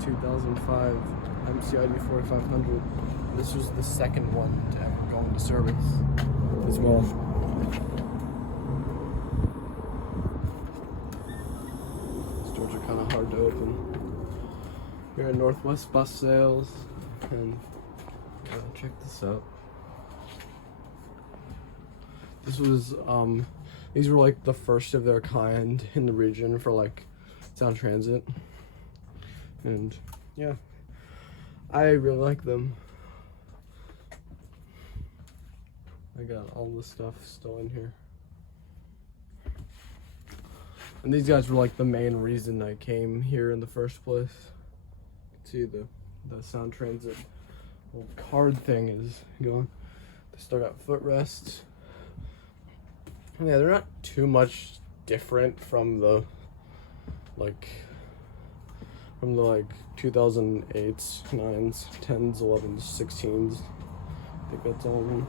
2005 MCI D4500. This was the second one to ever go into service as well. These doors are kind of hard to open. Here at Northwest Bus Sales, and check this out. This was these were like the first of their kind in the region for like Sound Transit, and yeah, I really like them. I got all the stuff still in here, and these guys were like the main reason I came here in the first place. You can see the Sound Transit little card thing is gone. They still got footrests. Yeah, they're not too much different from the 2008s, 9s, 10s, 11s, 16s. I think that's all of them.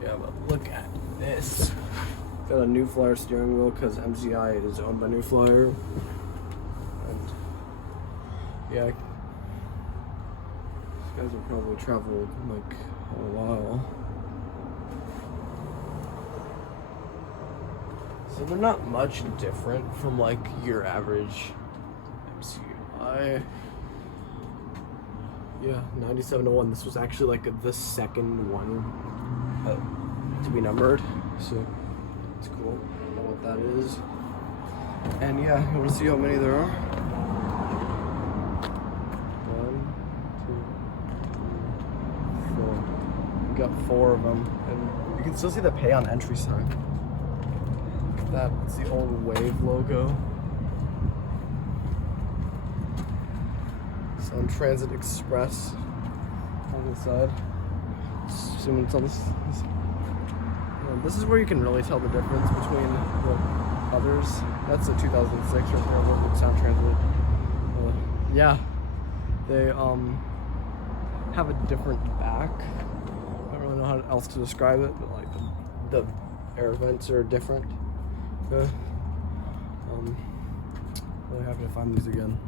Yeah, but look at this. Got a New Flyer steering wheel because MCI is owned by New Flyer. And yeah, these guys have probably traveled like a while. So they're not much different from like your average MCI. Yeah, 9701. This was actually like the second one to be numbered, so it's cool. I don't know what that is. And yeah, you want to see how many there are? 1, 2, 3, 4. We got 4 of them, and you can still see the pay on entry sign. That's the old Wave logo. Sound Transit Express on the side. Assuming it's on this. This is where you can really tell the difference between the others. That's a 2006 right there with Sound Transit. Yeah, they have a different back. I don't really know how else to describe it, but like the air vents are different. Really happy to find these again.